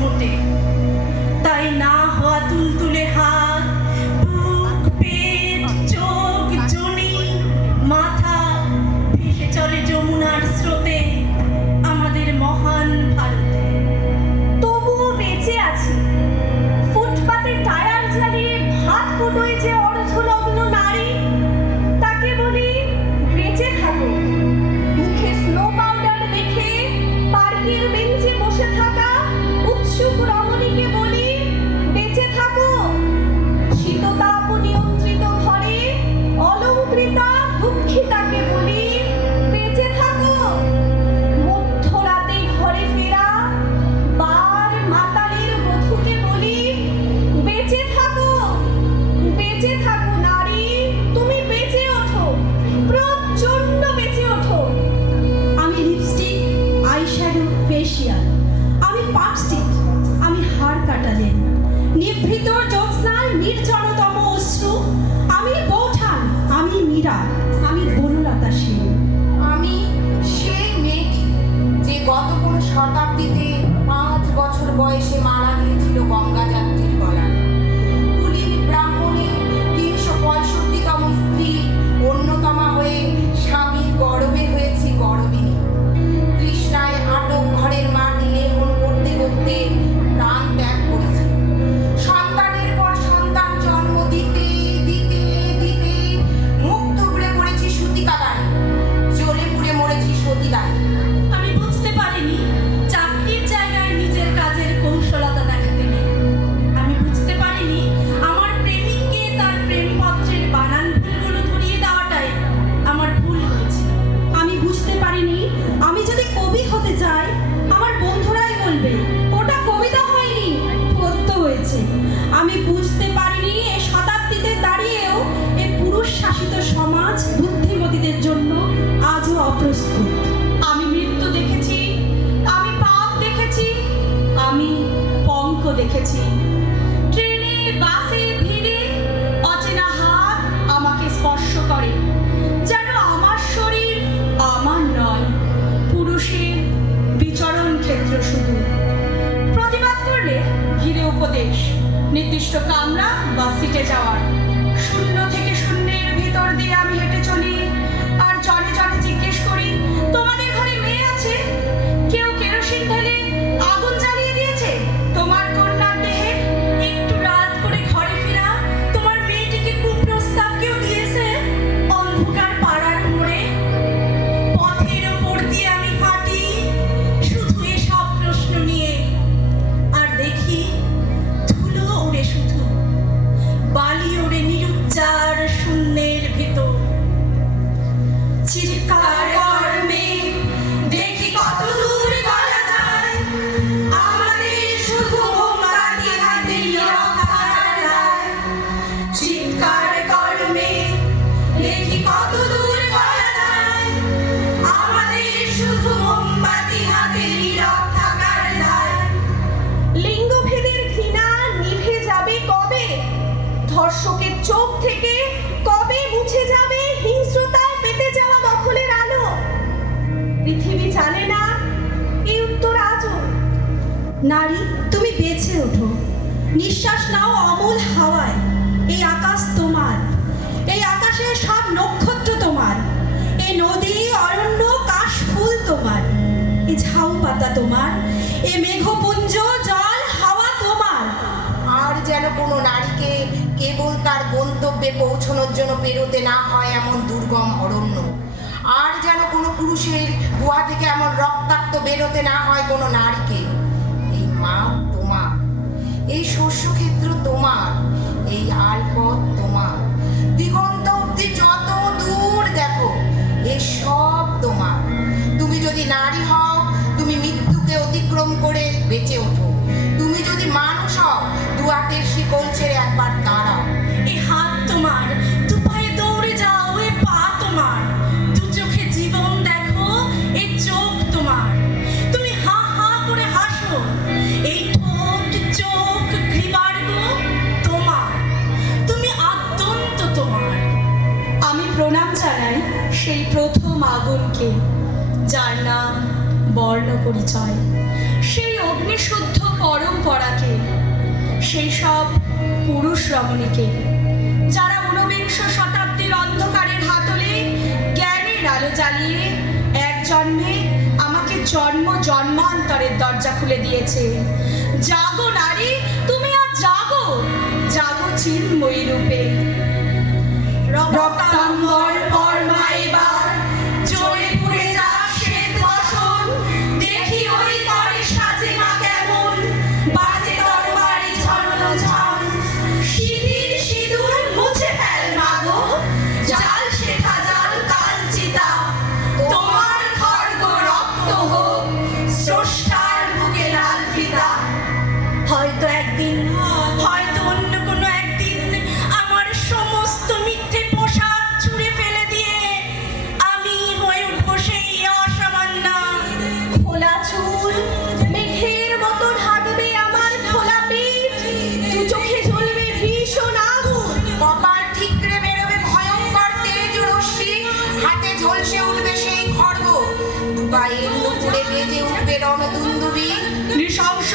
মোটে। তাই না হওয়া তুলতুলে হাত, বুক, পেট, চোখ, জনি, মাথা ভেসে চলে যমুনার স্রোতে আমাদের মহান ভারতে। তবুও বেঁচে আছি। ফুটপাতে টায়ার জ্বালিয়ে ভাত ফোটোয় যে অর্ধনগ্ন নারী, তাকে বলি বেঁচে থাকো। মুখে স্নো পাউডার মেখে পার্কের বেঞ্চে বসে থাকা উৎসুক রমণীকে বলি বেঁচে থাকো। শীততাপ নিয়ন্ত্রিত ঘরে অলংকৃতা দুঃখিতাকে বলি বেঁচে থাকো। মধ্যরাতে ঘরে ফেরা বার মাতালের বধূকে বলি বেঁচে থাকো। বেঁচে থাকো নারী, তুমি বেঁচে ওঠো, প্রচন্ড বেঁচে ওঠো। আমি লিপস্টিক, আইশ্যাডো, ফেসিয়াল, আমি পাপস্টিক, আমি হাড় কাটালেন, নিভৃত জ্যোৎস্নার নির্জনতম অশ্রু, আমি বৌঠান, আমি মীরা, আমি বনলতা সেন। আমি সেই মেয়েটি যে গত কোন শতাব্দীতে 5 বছর বয়সে মারা গিয়েছিল গঙ্গা যাত্রীর গলায়। কুলীন ব্রাহ্মণের 365তম স্ত্রী, অন্যতমা হয়ে স্বামীর গর্বে হয়েছি গর্বিনী। তৃষ্ণায় আটক ঘরের মাটি লেহন করতে করতে প্রাণ ত্যাগ করেছি। সন্তানের পর সন্তান জন্ম দিতে দিতে দিতে মুখ টুকরে পড়েছি সূতিকাগারে, জ্বলে পুড়ে মরেছি সতীদায়। আমি বুঝতে পারিনি চাকরির জায়গায় নিজের কাজের কৌশলতা দেখাতে নেই। আমি বুঝতে পারিনি আমার প্রেমিককে তার প্রেমপত্রের বানান ভুলগুলো ধরিয়ে দেওয়াটাই আমার ভুল হয়েছিল। আমি বুঝতে পারিনি আমি যদি কবি হতে চাই, আমার বন্ধুরাই বলবে ওটা কবিতা হয়নি, পদ্য হয়েছে। আমি বুঝতে পারিনি এ শতাব্দীতে দাঁড়িয়েও এ পুরুষ শাসিত সমাজ বুদ্ধিমতীদের জন্য আজও অপ্রস্তুত। আমি মৃত্যু দেখেছি, আমি পাপ দেখেছি, আমি পঙ্ক দেখেছি। ট্রেনে, বাসে, ভিড়ে অচেনা হাত আমাকে স্পর্শ করে, যেন আমার শরীর আমার নয়, পুরুষের বিচরণ ক্ষেত্র শুধু। প্রতিবাদ করলে ঘিরে উপদেশ, নির্দিষ্ট কামরা বা সিটে যাওয়ার। শূন্য থেকে শূন্যের ভিতর দিয়ে আমি হেঁটে চলি, আর জনে জনে জিজ্ঞেস করি, তোমাদের ঘরে মেয়ে আছে? কেউ কেরোসিন ঢেলে আগুন জ্বালিয়ে দিয়েছে? তোমার কন্যার দেহে একটু রাত করে ঘরে ফেরা তোমার মেয়েটিকে কুপ্রস্তাব কেউ দিয়েছে? অন্ধকার পাড়ার মোড়ে পথের ওপর দিয়ে আমি হাঁটি শুধু এসব প্রশ্ন নিয়ে, আর দেখি ধুলো উড়ে শুধু, বালি ওড়ে নিরুচ্চার শূন্যের ভেতর। চিৎকার কর্মে দেখি কত দূর গলা যায়, আমাদের শুধু মোমবাতি হাতে নীরব থাকার দায়। চিৎকার কর্মে দেখি কত দূর গলা যায়, আমাদের শুধু মোমবাতি হাতে নীরব থাকার দায়। লিঙ্গভেদের ঘৃণা নিভে যাবে কবে? ধর্ষকের চোখ থেকে কবে মুছে যাবে হিংস্রতায় পেতে যাওয়া দখলের আলো? পৃথিবী জানে না এই উত্তর আজও। নারী, তুমি বেঁচে ওঠো, নিঃশ্বাস নাও অমূল হাওয়ায়। এই আকাশ তোমার, এই আকাশের সব নক্ষত্র তোমার, এই নদী, অরণ্য, কাশ ফুল তোমার, এই ঝাউ পাতা তোমার, এই মেঘপুঞ্জ, জল, হাওয়া তোমার। আর যেন কোনো নারীকে কেবল তার গন্তব্যে পৌঁছানোর জন্য পেরোতে না হয় এমন দুর্গম অরণ্য। আর যেন কোনো পুরুষের গুহা থেকে এমন রক্তাক্ত বেরোতে না হয় কোনো নারীকে। এই মাঠ তোমার, এই শস্যক্ষেত্র তোমার, এই আলপথ তোমার, দিগন্ত অব্দি যত দূর দেখো এ সব তোমার। তুমি যদি নারী হও, তুমি মৃত্যুকে অতিক্রম করে বেঁচে ওঠো। তুমি যদি মানুষ হও, দু হাতের শিকল ছেড়ে একবার দাঁড়াও। এ হাত তোমার, দু পায়ে দৌড়ে যাও, এ পা তোমার, দু চোখে জীবন দেখো, এ চোখ তোমার। তুমি হা হা করে হাসো, এই ঠোঁট, চোখ, গ্রীবার্গ তোমার। তুমি আদ্যন্ত তোমার। আমি প্রণাম জানাই সেই প্রথম আগুনকে, যার নাম বর্ণ পরিচয়, সেই অগ্নিশুদ্ধ পরম্পরাকে, সেই সব পুরুষ রমণীকে যারা ঊনবিংশ শতাব্দীর অন্ধকারের হাতলে জ্ঞানের আলো জ্বালিয়ে এক জন্মে আমাকে জন্ম জন্মান্তরের দরজা খুলে দিয়েছে। জাগো নারী, তুমি আর জাগো, জাগো চিন্ময়ী রূপে। রক্তাম্বর বর্মা এবার জোরে পুড়ে যা শ্বেত বসন, দেখি ওই করে সাজে মা কেমন, বাজে তরবারি ঝনন ঝন। সিঁথির সিঁদুর মুছে ফেল মাগো, জাল শেখা জাল কাঞ্চিতা, তোমার খড়গ রক্ত হোক স্রষ্টার বুকে লাল ফিতা। হয়তো একদিন, হয়তো অন্য কোনো একদিন আমার সমস্ত মিথ্যে পোশাক ছুঁড়ে ফেলে দিয়ে আমি হয়ে উঠবো সেই অসামান্যা। খোলা চুল মেঘের মতো ঢাকবে আমার খোলা পিঠ, দু চোখে জ্বলবে ভীষণ আগুন। কপাল ঠিকরে বেরোবে ভয়ঙ্কর তেজ রশ্মি, হাতে ঝলসে উঠবে সেই খড়গ, দুপায়ের নুপুরে বেজে উঠবে রণদুন্দুবি। নৃশংস